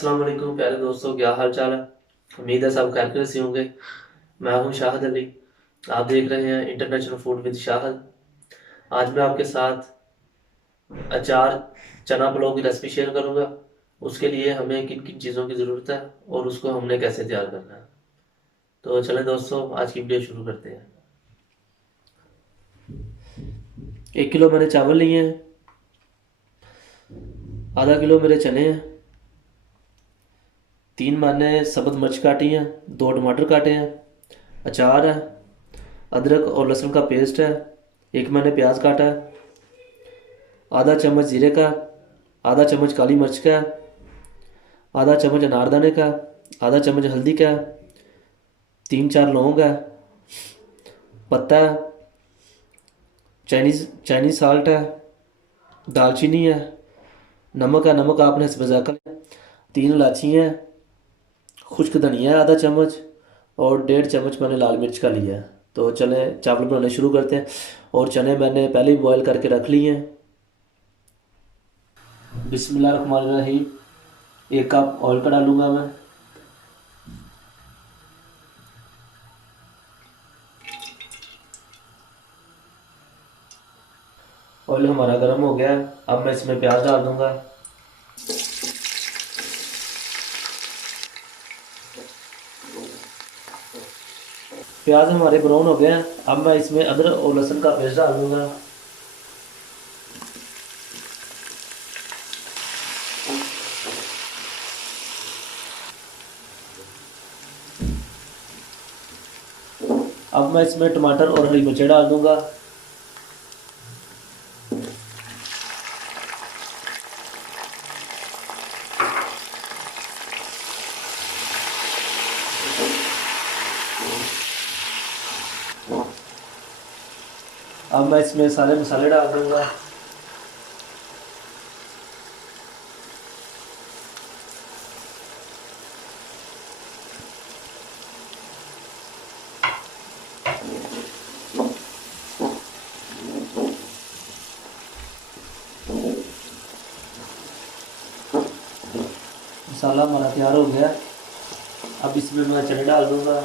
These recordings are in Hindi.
अस्सलाम वालेकुम प्यारे दोस्तों, क्या हाल चाल है। उम्मीद है सब खैर से होंगे। मैं हूं शाहिद अली। आप देख रहे हैं इंटरनेशनल फूड विद शाहिद। आज मैं आपके साथ अचार चना पुलाव की रेसिपी शेयर करूंगा। उसके लिए हमें किन किन चीज़ों की ज़रूरत है और उसको हमने कैसे तैयार करना है। तो चलें दोस्तों, आज की वीडियो शुरू करते हैं। 1 किलो मैंने चावल लिए हैं। आधा किलो मेरे चने हैं। 3 मैंने सब्ज़ मिर्च काटी हैं। 2 टमाटर काटे हैं। अचार है। अदरक और लहसुन का पेस्ट है। एक मैंने प्याज काटा है। आधा चम्मच जीरे का। आधा चम्मच काली मिर्च का। आधा चम्मच अनारदाने का। आधा चम्मच हल्दी का। 3-4 लौंग है। पत्ता है। चाइनीज़ चाइनीज़ साल्ट है। दालचीनी है। नमक है, नमक आपने हिस्ब ज़ायक़ा लें। 3 इलायची हैं। खुश्क धनिया है आधा चम्मच। और 1.5 चम्मच मैंने लाल मिर्च का लिया है। तो चलें चावल बनाने शुरू करते हैं। और चने मैंने पहले ही बॉयल करके रख लिए हैं। बिस्मिल्लाहिर्रहमानिर्रहीम। 1 कप ऑयल का डालूंगा मैं। ऑयल हमारा गर्म हो गया है। अब मैं इसमें प्याज डाल दूंगा। प्याज हमारे ब्राउन हो गए हैं। अब मैं इसमें अदरक और लहसुन का पेस्ट डाल दूंगा। अब मैं इसमें टमाटर और हरी मिर्चें डाल दूंगा। अब मैं इसमें सारे मसाले डाल दूंगा। मसाला हमारा तैयार हो गया। अब इसमें मैं चने डाल दूंगा।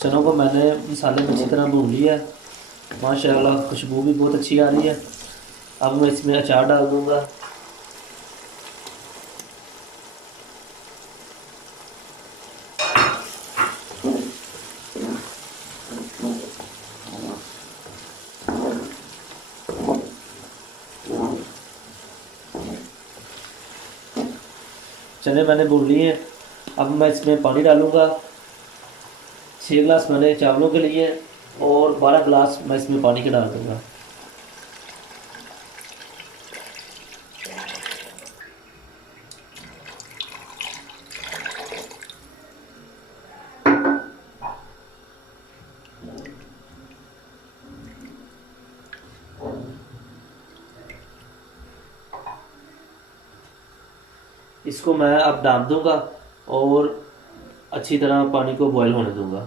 चनों को मैंने मसाले में अच्छी तरह भून लिया है। माशाल्लाह खुशबू भी बहुत अच्छी आ रही है। अब मैं इसमें अचार डाल दूंगा। चने मैंने भून लिए हैं। अब मैं इसमें पानी डालूंगा। 6 गिलास मैंने चावलों के लिए और 12 गिलास मैं इसमें पानी के डाल दूंगा। इसको मैं अब ढाँप दूंगा और अच्छी तरह पानी को बॉयल होने दूंगा।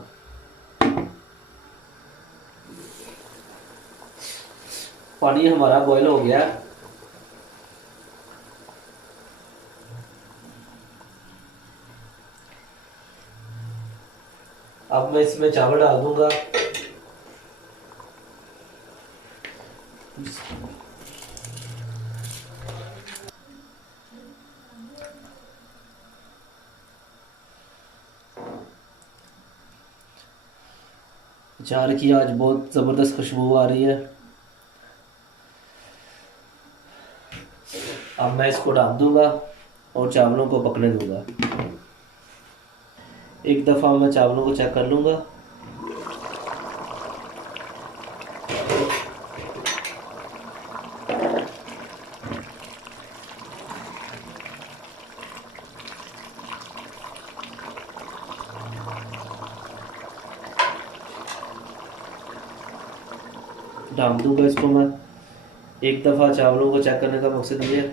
पानी हमारा बॉयल हो गया। अब मैं इसमें चावल डाल दूंगा। अचार की आज बहुत ज़बरदस्त खुशबू आ रही है। अब मैं इसको ढाँप दूंगा और चावलों को पकने दूंगा। एक दफ़ा मैं चावलों को चेक कर लूँगा। ढाँप दूंगा इसको मैं। एक दफ़ा चावलों को चेक करने का मकसद ये है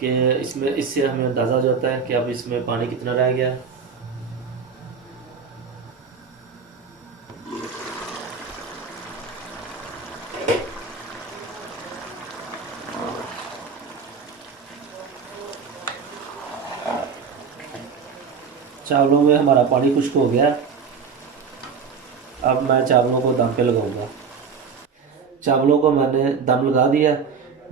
कि इसमें इससे हमें अंदाज़ा हो जाता है कि अब इसमें पानी कितना रह गया है। चावलों में हमारा पानी खुश्क हो गया। अब मैं चावलों को दम पे लगाऊंगा। चावलों को मैंने दम लगा दिया।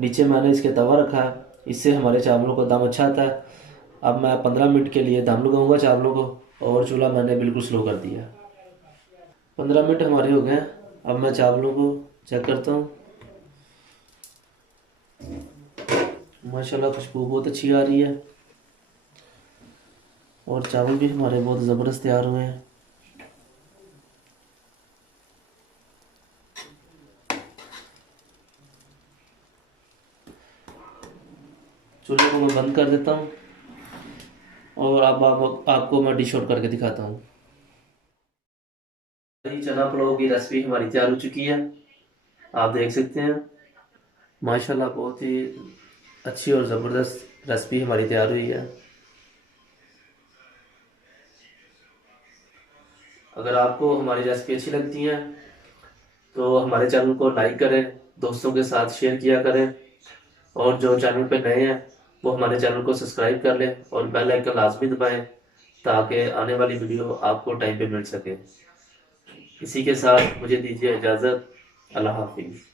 नीचे मैंने इसके तवा रखा है, इससे हमारे चावलों को दम अच्छा आता है। अब मैं 15 मिनट के लिए दम लगाऊंगा चावलों को, और चूल्हा मैंने बिल्कुल स्लो कर दिया। 15 मिनट हमारे हो गए हैं। अब मैं चावलों को चेक करता हूँ। माशाल्लाह खुशबू बहुत अच्छी आ रही है, और चावल भी हमारे बहुत ज़बरदस्त तैयार हुए हैं। चूल्हे को मैं बंद कर देता हूँ, और अब आपको मैं डिश आउट करके दिखाता हूँ। चना पुलाव की रेसिपी हमारी तैयार हो चुकी है, आप देख सकते हैं। माशाल्लाह बहुत ही अच्छी और ज़बरदस्त रेसिपी हमारी तैयार हुई है। अगर आपको हमारी रेसिपी अच्छी लगती है तो हमारे चैनल को लाइक करें, दोस्तों के साथ शेयर किया करें, और जो चैनल पे नए हैं वो हमारे चैनल को सब्सक्राइब कर लें और बेल आइकन लाजमी दबाएं, ताकि आने वाली वीडियो आपको टाइम पे मिल सके। इसी के साथ मुझे दीजिए इजाज़त। अल्लाह हाफिज़।